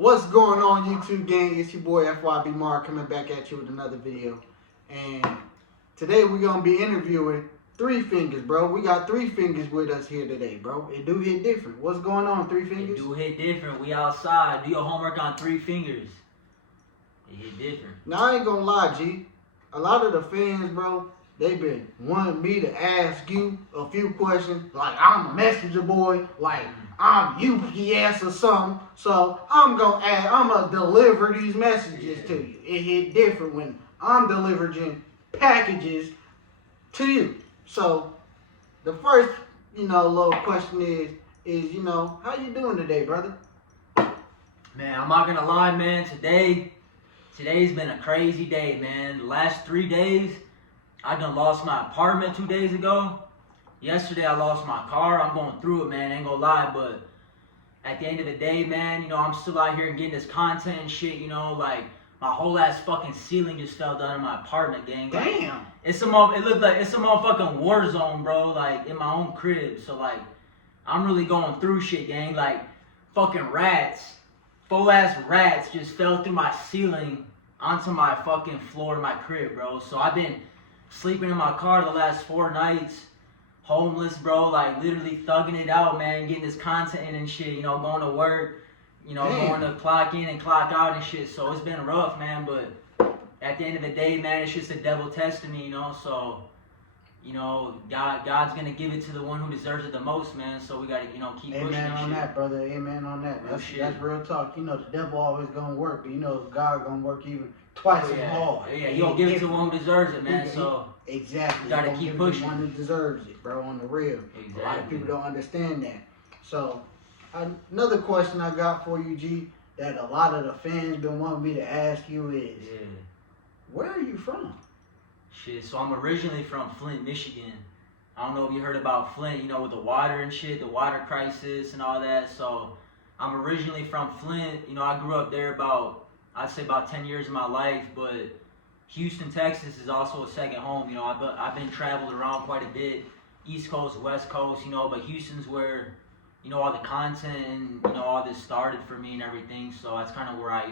What's going on, YouTube gang? It's your boy FYB Mark coming back at you with another video. And today we're going to be interviewing 3Fingerz, bro. We got 3Fingerz with us here today, bro. It do hit different. What's going on, 3Fingerz? It do hit different. We outside. Do your homework on 3Fingerz. It hit different. Now, I ain't going to lie, G. A lot of the fans, bro, they been wanting me to ask you a few questions. Like, I'm a messenger boy. Like, I'm UPS or something. So I'm gonna deliver these messages to you. It hit different when I'm delivering packages to you. So the first, little question is, how you doing today, brother? Man, I'm not gonna lie, man. Today's been a crazy day, man. The last 3 days, I done lost my apartment 2 days ago. Yesterday, I lost my car. I'm going through it, man. Ain't gonna lie, but at the end of the day, man, I'm still out here getting this content and shit, like my whole ass fucking ceiling just fell down in my apartment, gang. Like, damn. It looked like it's a motherfucking war zone, bro, like in my own crib. So like, I'm really going through shit, gang. Like, fucking rats, full ass rats just fell through my ceiling onto my fucking floor in my crib, bro. So I've been sleeping in my car the last 4 nights. Homeless, bro, like literally thugging it out, man, getting this content in and shit, going to work, going to clock in and clock out and shit. So it's been rough, man, but at the end of the day, man, it's just a devil testing me, so, God's gonna give it to the one who deserves it the most, man. So we gotta, keep pushing. Amen on shit. that, brother. Amen on that. That's real talk. The devil always gonna work, but God gonna work even twice as hard. Yeah, you gonna give it to the one who deserves it, man. So exactly, you gotta keep pushing. The one who deserves it, bro, on the real. Exactly. A lot of people don't understand that. So another question I got for you, G, that a lot of the fans been wanting me to ask you is, where are you from? Shit, so I'm originally from Flint, Michigan. I don't know if you heard about Flint, with the water and shit, the water crisis and all that. So I'm originally from Flint. I grew up there I'd say about 10 years of my life, but Houston, Texas is also a second home. I've been traveled around quite a bit, East Coast, West Coast, but Houston's where, all the content and, all this started for me and everything. So that's kind of where I,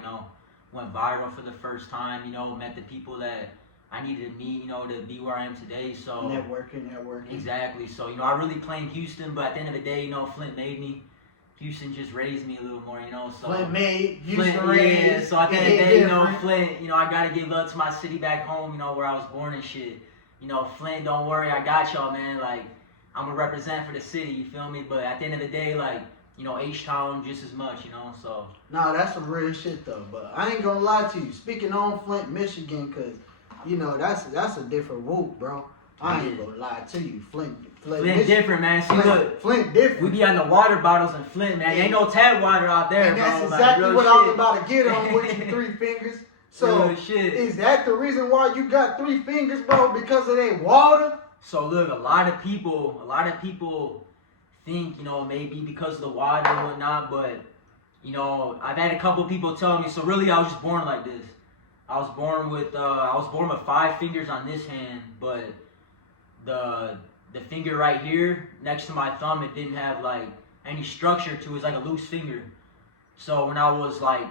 went viral for the first time, met the people that I needed to meet, to be where I am today. So networking. Exactly. So, I really claimed Houston, but at the end of the day, Flint made me. Houston just raised me a little more, so Flint made, Houston raised. Yeah, so at the end of the day, Flint, I gotta give love to my city back home, where I was born and shit. Flint, don't worry, I got y'all, man. Like, I'm gonna represent for the city, you feel me? But at the end of the day, like, H-Town just as much, so. Nah, that's some real shit though. But I ain't gonna lie to you. Speaking on Flint, Michigan, cause that's a different whoop, bro. I ain't gonna lie to you. Flint different, man. See, look, Flint different. We be on the water bottles in Flint, man. Ain't no tap water out there, and bro. that's exactly what I was about to get on with you, 3Fingerz. So, is that the reason why you got 3Fingerz, bro? Because of that water? So look, a lot of people think, maybe because of the water and whatnot, but I've had a couple people tell me. So really, I was just born like this. I was born with 5 fingers on this hand, but the finger right here next to my thumb, it didn't have like any structure to it. It's like a loose finger. So when I was like,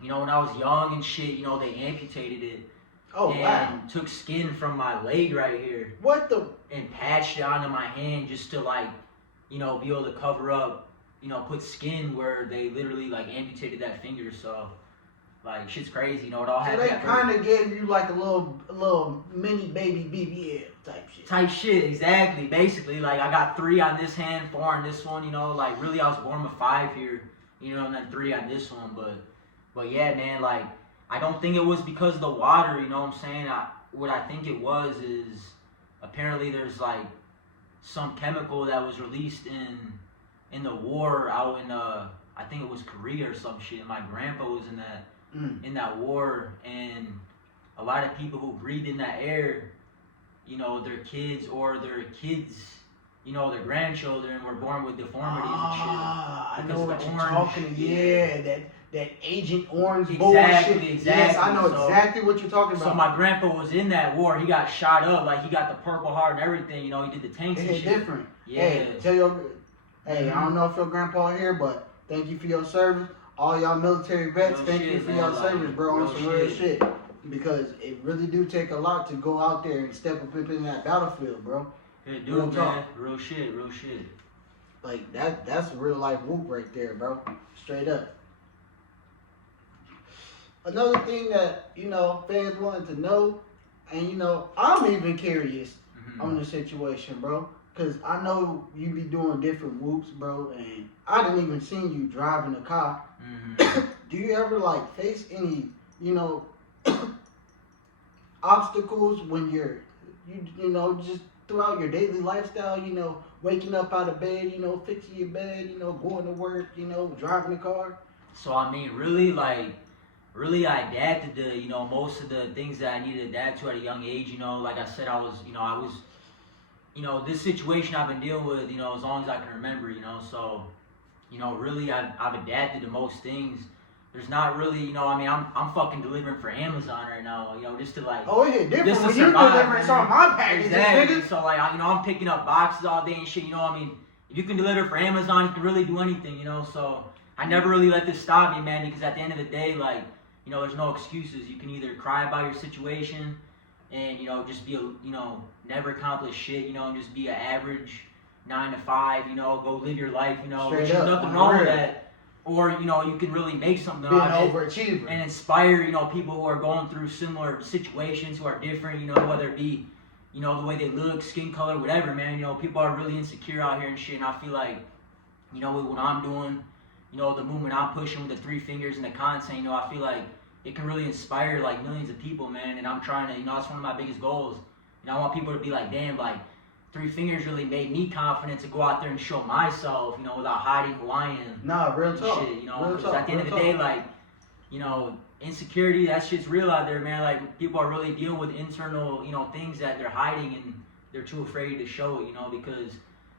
when I was young and shit, they amputated it. Oh, and took skin from my leg right here. What the? And patched it onto my hand just to like, be able to cover up, put skin where they literally like amputated that finger. So like, shit's crazy, it all happened. So they kind of gave you like a little mini baby BBL type shit. Exactly. Basically, like I got 3 on this hand, 4 on this one. Like really, I was born with 5 here, and then 3 on this one. But yeah, man, like I don't think it was because of the water. You know what I'm saying? What I think it was is apparently there's like some chemical that was released in the war out in I think it was Korea or some shit. My grandpa was in that war, and a lot of people who breathed in that air, their kids or their kids, their grandchildren were born with deformities and shit. I know what you're talking about. Yeah, that Agent Orange bullshit. Exactly. Yes, I know exactly what you're talking about. So my grandpa was in that war. He got shot up. Like, he got the Purple Heart and everything. He did the tanks and shit. Different. Yeah. Hey, I don't know if your grandpa here, but thank you for your service. all y'all military vets, Real thank shit, you for man, y'all like, service, bro, real on some real shit. shit. Because it really do take a lot to go out there and step up in that battlefield, bro. It Real do, talk. man. Real shit, real shit. Like that's a real life whoop right there, bro. Straight up. Another thing that, you know, fans wanted to know, and you know, I'm even curious on the situation, bro. Cause I know you be doing different whoops, bro, and I didn't even seen you driving a car. Do you ever like face any, you know, obstacles when you know, just throughout your daily lifestyle, you know, waking up out of bed, you know, fixing your bed, you know, going to work, you know, driving a car? So I mean, really, I adapted to, you know, most of the things that I needed to adapt to at a young age. You know, like I said, I was, you know, this situation I've been dealing with, you know, as long as I can remember, you know. So, you know, really, I've adapted to most things. There's not really, you know, I mean, I'm fucking delivering for Amazon right now, you know, just to like. Oh, yeah, different just to when you survive, delivering some of my packages, exactly. nigga. So like, you know, I'm picking up boxes all day and shit. You know, I mean, if you can deliver for Amazon, you can really do anything, you know. So I never really let this stop me, man, because at the end of the day, like, you know, there's no excuses. You can either cry about your situation and, you know, just be a, you know, never accomplish shit, you know, and just be an average 9 to 5, you know, go live your life, you know, Straight there's up, nothing on wrong the with real. that. Or, you know, you can really make something Being out an of it overachiever. and inspire, you know, people who are going through similar situations, who are different, you know, whether it be, you know, the way they look, skin color, whatever, man. You know, people are really insecure out here and shit, and I feel like, you know, with what I'm doing, you know, the movement I'm pushing with the 3Fingerz and the content, you know, I feel like it can really inspire, like, millions of people, man, and I'm trying to, you know, that's one of my biggest goals. You know, I want people to be like, damn, like, 3Fingerz really made me confident to go out there and show myself, you know, without hiding who I am. Nah, real talk. Shit, you know, Real because talk, at the end of the real day, talk. like, you know, insecurity, that shit's real out there, man. Like, people are really dealing with internal, you know, things that they're hiding and they're too afraid to show it, you know, because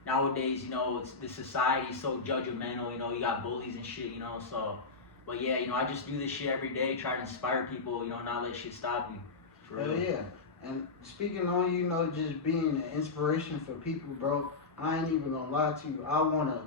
nowadays, you know, it's the society's so judgmental, you know, you got bullies and shit, you know, so. But yeah, you know, I just do this shit every day, try to inspire people, you know, not let shit stop you. For Hell real. yeah. And speaking on, you know, just being an inspiration for people, bro, I ain't even gonna lie to you. I wanna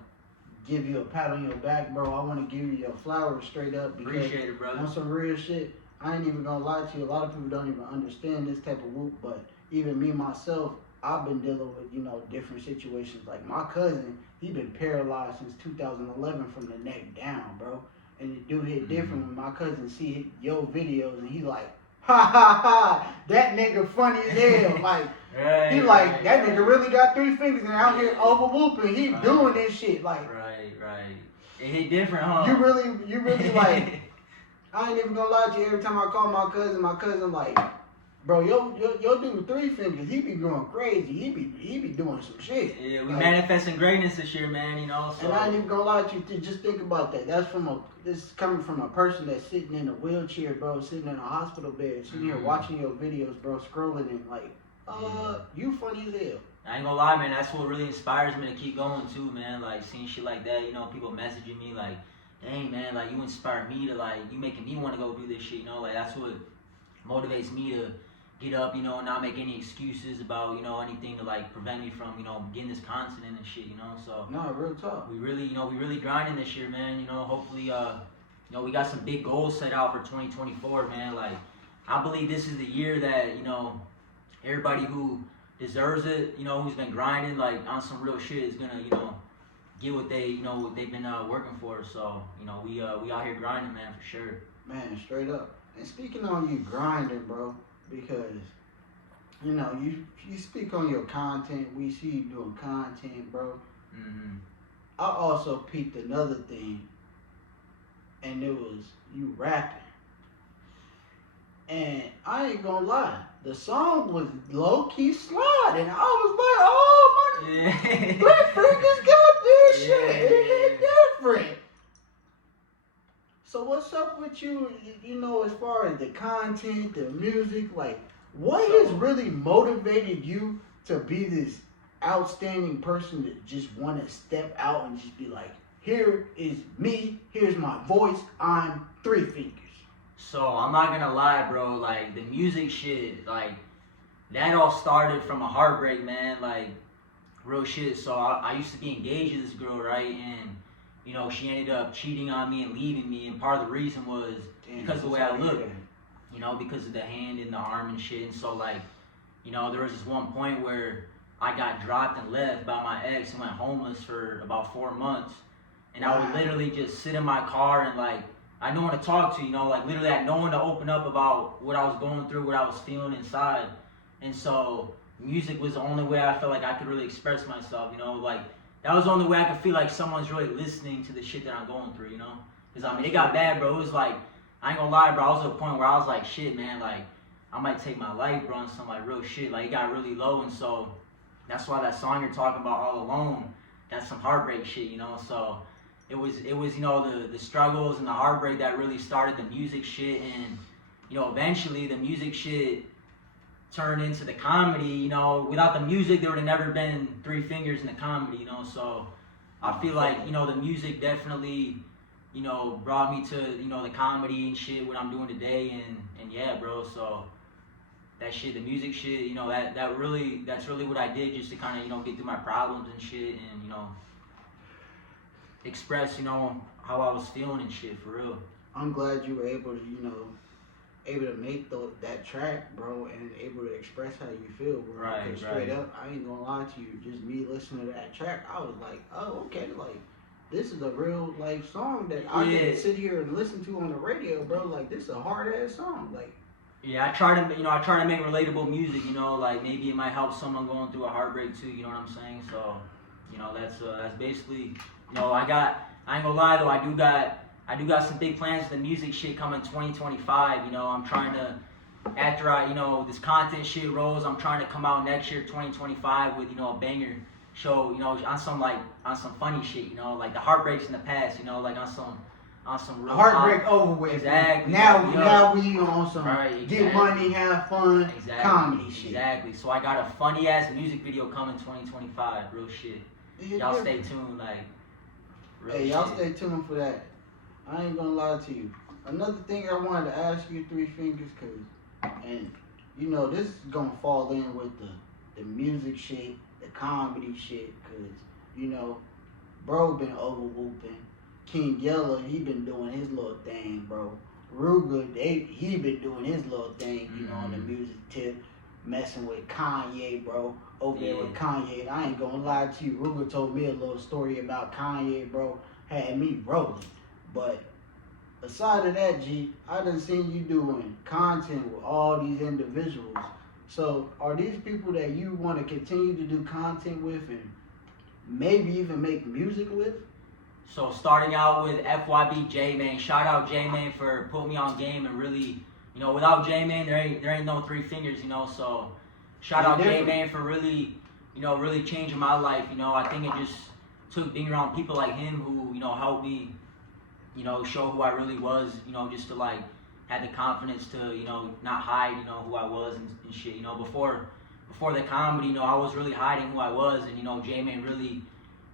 give you a pat on your back, bro. I wanna give you your flowers straight up because Appreciate it, brother. on some real shit, I ain't even gonna lie to you. A lot of people don't even understand this type of whoop, but even me myself, I've been dealing with, you know, different situations. Like my cousin, he been paralyzed since 2011 from the neck down, bro. And the dude hit different when my cousin see your videos and he like, ha ha ha, that nigga funny as hell. Like, Right, he like, right, that right. nigga really got 3 fingers and out here over whooping. He Right. doing this shit. Like, Right, right. It hit different, huh? you really like, I ain't even gonna lie to you. Every time I call my cousin like, bro, yo dude 3Fingerz, he be going crazy. He be doing some shit. Yeah, we like, manifesting greatness this year, man, you know, so. And I ain't even gonna lie to you. Just think about that. This is coming from a person that's sitting in a wheelchair, bro, sitting in a hospital bed, sitting here watching your videos, bro, scrolling and like, you funny as hell. I ain't gonna lie, man, that's what really inspires me to keep going too, man. Like seeing shit like that, you know, people messaging me like, dang, man, like you inspire me to like, you making me want to go do this shit, you know, like that's what motivates me to get up, you know, and not make any excuses about, you know, anything to like prevent me from, you know, getting this content and shit, you know. So No, real talk. we really grinding this year, man. You know, hopefully, you know, we got some big goals set out for 2024, man. Like, I believe this is the year that, you know, everybody who deserves it, you know, who's been grinding like on some real shit is gonna, you know, get what they, you know, what they've been working for. So, you know, we out here grinding, man, for sure. Man, straight up. And speaking on you grinding, bro, because you know you speak on your content. We see you doing content, bro. I also peeped another thing, and it was you rapping. And I ain't gonna lie, the song was low key sliding. I was like, oh my, Yeah. 3Fingerz got this Yeah. shit. It different. So what's up with you? You know, as far as the content, the music, like, what has really motivated you to be this outstanding person that just want to step out and just be like, here is me, here's my voice, I'm 3Fingerz. So I'm not gonna lie, bro. Like the music shit, like that all started from a heartbreak, man. Like real shit. So I used to be engaged to this girl, right? And you know, she ended up cheating on me and leaving me, and part of the reason was because of the way I look, you know, because of the hand and the arm and shit. And so, like, you know, there was this one point where I got dropped and left by my ex and went homeless for about 4 months. And I would literally just sit in my car and, like, I had no one to talk to, you know, like, literally I had no one to open up about what I was going through, what I was feeling inside. And so music was the only way I felt like I could really express myself, you know, like, that was the only way I could feel like someone's really listening to the shit that I'm going through, you know? Because, I mean, it got bad, bro. It was like, I ain't gonna lie, bro, I was at a point where I was like, shit, man, like, I might take my life, bro, and some, like, real shit. Like, it got really low, and so that's why that song you're talking about, All Alone, that's some heartbreak shit, you know? So it was you know, the struggles and the heartbreak that really started the music shit, and, you know, eventually the music shit turned into the comedy, you know. Without the music, there would have never been 3Fingerz in the comedy, you know. So I feel like, you know, the music definitely, you know, brought me to, you know, the comedy and shit, what I'm doing today, and yeah, bro. So that shit, the music shit, you know, that's really what I did just to kind of, you know, get through my problems and shit, and, you know, express, you know, how I was feeling and shit, for real. I'm glad you were able to, you know, able to make that track, bro, and able to express how you feel, bro. Right, because straight up, I ain't gonna lie to you, just me listening to that track, I was like, oh, okay, like, this is a real, like, song that I can sit here and listen to on the radio, bro. Like, this is a hard-ass song, like. Yeah, I try to make relatable music, you know, like, maybe it might help someone going through a heartbreak too, you know what I'm saying? So, you know, that's basically, you know, I ain't gonna lie though, I do got some big plans for the music shit coming 2025, you know. I'm trying to, after I, you know, this content shit rolls, I'm trying to come out next year, 2025, with, you know, a banger show, you know, on some funny shit, you know, like the heartbreaks in the past, you know, like on some real heartbreak over with. Exactly. Now we on some right, get money, have fun, comedy shit. Exactly. So I got a funny ass music video coming 2025, real shit. Y'all stay tuned, like. Hey, y'all stay tuned for that. I ain't gonna lie to you. Another thing I wanted to ask you, 3Fingerz, and you know, this is gonna fall in with the music shit, the comedy shit, cause you know, bro been over whooping. King Yella, he been doing his little thing, bro. Ruger, he been doing his little thing, you know, on the music tip, messing with Kanye, bro. Over there with Kanye. I ain't gonna lie to you. Ruger told me a little story about Kanye, bro. Had me rolling. But aside of that, G, I done seen you doing content with all these individuals. So are these people that you want to continue to do content with and maybe even make music with? So starting out with FYB J-Man, shout out J-Man for putting me on game, and really, you know, without J-Man there ain't no 3Fingerz, you know. So shout out J-Man for really, you know, really changing my life, you know. I think it just took being around people like him who, you know, helped me, you know, show who I really was, you know, just to, like, had the confidence to, you know, not hide, you know, who I was and shit, you know. Before the comedy, you know, I was really hiding who I was, and, you know, J-Man really,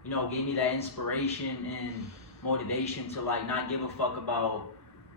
you know, gave me that inspiration and motivation to, like, not give a fuck about,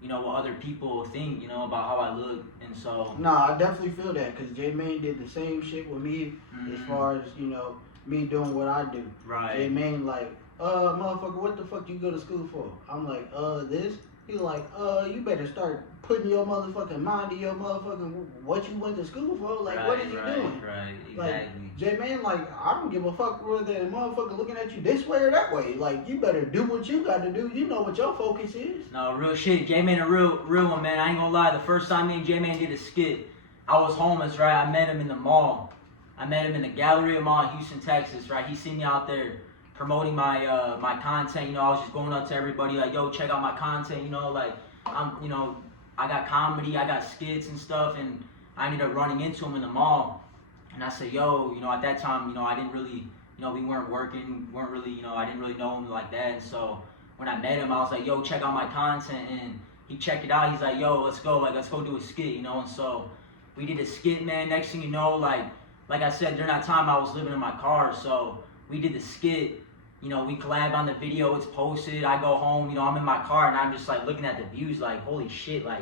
you know, what other people think, you know, about how I look. And so I definitely feel that, because J-Man did the same shit with me, as far as, you know, me doing what I do. Right. J-Man like, motherfucker, what the fuck you go to school for? I'm like, this? He's like, you better start putting your motherfucking mind to your motherfucking what you went to school for. Like, what is you doing? Right, exactly. Like, J-Man, like, I don't give a fuck whether the motherfucker looking at you this way or that way. Like, you better do what you got to do. You know what your focus is. No, real shit. J-Man a real one, man. I ain't gonna lie. The first time me and J-Man did a skit, I was homeless, right? I met him in the mall. I met him in the Galleria Mall in Houston, Texas, right? He seen me out there promoting my my content. You know, I was just going up to everybody like, yo, check out my content. You know, like, you know, I got comedy, I got skits and stuff, and I ended up running into him in the mall. And I said, yo, you know, at that time, you know, I didn't really, you know, we weren't working, weren't really, you know, I didn't really know him like that. And so when I met him, I was like, yo, check out my content. And he checked it out. He's like, yo, let's go do a skit, you know. And so we did a skit, man. Next thing you know, like I said, during that time, I was living in my car. So we did the skit. You know, we collabed on the video, it's posted, I go home, you know, I'm in my car, and I'm just, like, looking at the views, like, holy shit, like,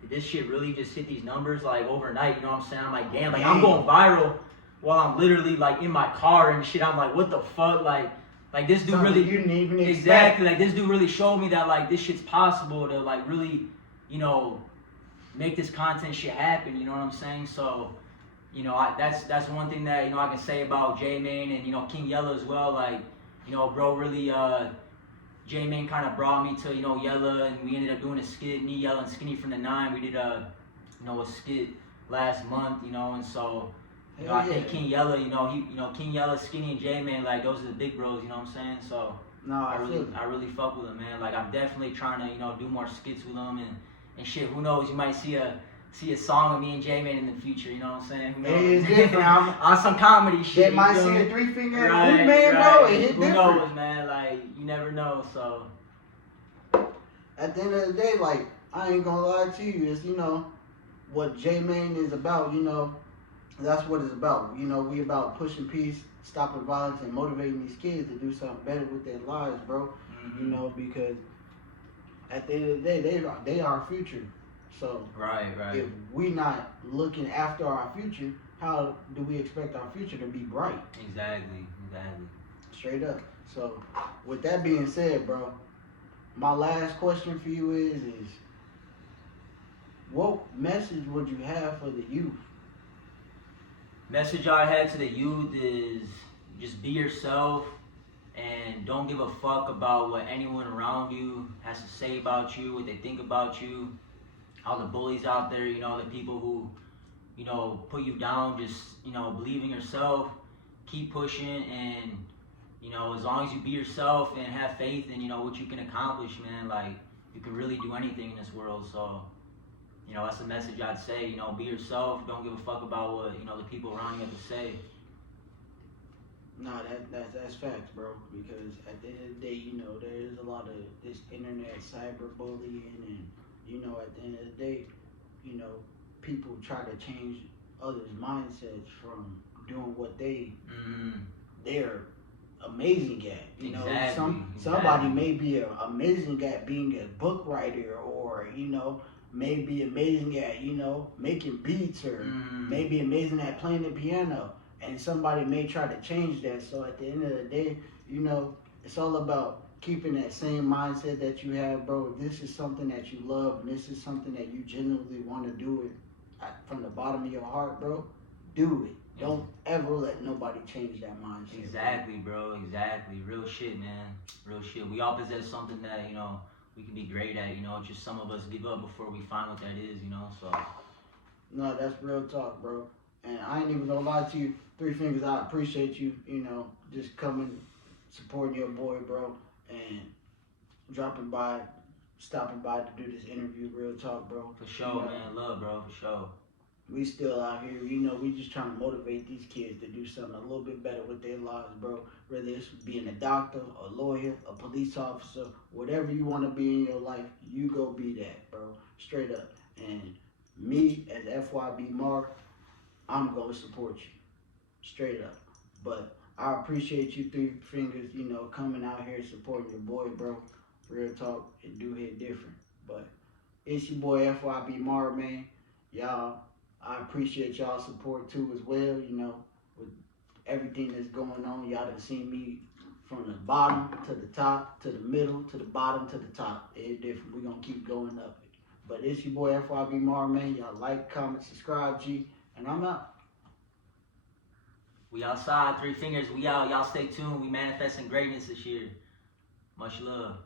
did this shit really just hit these numbers, like, overnight, you know what I'm saying? I'm like, damn, like, I'm going viral while I'm literally, like, in my car and shit. I'm like, what the fuck, like, like this dude Something really you didn't even expect. exactly like this dude really showed me that like this shit's possible to like really, you know, make this content shit happen. You know what I'm saying? So, you know, that's one thing that, you know, I can say about J-Mane and, you know, King Yella as well. Like, you know, bro, really, J-Mane kind of brought me to, you know, Yella, and we ended up doing a skit, me, Yella, and Skinny from the 9. We did a skit last month, you know, and so, you know, I think King Yella, you know, King Yella, Skinny, and J-Mane, like, those are the big bros, you know what I'm saying? So, I really fuck with them, man. Like, I'm definitely trying to, you know, do more skits with them and shit. Who knows? You might see a song of me and J-Mane in the future, you know what I'm saying? Who knows? It is different. On some comedy shit. They might see a 3Fingerz right, man, bro. It hit Who different. knows, man? Like, you never know, so. At the end of the day, like, I ain't gonna lie to you, it's, you know, what J-Mane is about, you know, that's what it's about. You know, we about pushing peace, stopping violence, and motivating these kids to do something better with their lives, bro. Mm-hmm. You know, because at the end of the day, they are our future. So right. If we not looking after our future, how do we expect our future to be bright? Exactly. Straight up. So with that being said, bro, my last question for you is what message would you have for the youth? Message I had to the youth is just be yourself and don't give a fuck about what anyone around you has to say about you, what they think about you. All the bullies out there, you know, the people who, you know, put you down, just, you know, believe in yourself, keep pushing, and, you know, as long as you be yourself and have faith in, you know, what you can accomplish, man, like, you can really do anything in this world. So, you know, that's the message I'd say, you know, be yourself, don't give a fuck about what, you know, the people around you have to say. No, that's facts, bro, because at the end of the day, you know, there is a lot of this internet cyberbullying, and you know, at the end of the day, you know, people try to change others' mindsets from doing what they're amazing at. You know, somebody may be amazing at being a book writer, or, you know, may be amazing at, you know, making beats, or maybe amazing at playing the piano, and somebody may try to change that. So at the end of the day, you know, it's all about keeping that same mindset that you have, bro. If this is something that you love, and this is something that you genuinely want to do it from the bottom of your heart, bro, do it. Don't ever let nobody change that mindset. Exactly, bro. Exactly. Real shit, man. Real shit. We all possess something that, you know, we can be great at, you know. Just some of us give up before we find what that is, you know, so. No, that's real talk, bro. And I ain't even gonna lie to you. 3Fingerz, I appreciate you, you know, just coming, supporting your boy, bro, and stopping by to do this interview. Real talk, bro. For sure, you know, man. Love, bro. For sure. We still out here, you know, we just trying to motivate these kids to do something a little bit better with their lives, bro. Whether it's being a doctor, a lawyer, a police officer, whatever you want to be in your life, you go be that, bro. Straight up. And me, as FYB Mark, I'm going to support you. Straight up. But I appreciate you, 3Fingerz, you know, coming out here supporting your boy, bro. Real talk, it do hit different. But it's your boy FYB Mark, man. Y'all, I appreciate y'all's support too as well, you know, with everything that's going on. Y'all done seen me from the bottom to the top, to the middle, to the bottom, to the top. It's different. We're going to keep going up. But it's your boy FYB Mark, man. Y'all like, comment, subscribe, G, and I'm out. We outside, 3Fingerz, we out. Y'all stay tuned. We manifesting greatness this year. Much love.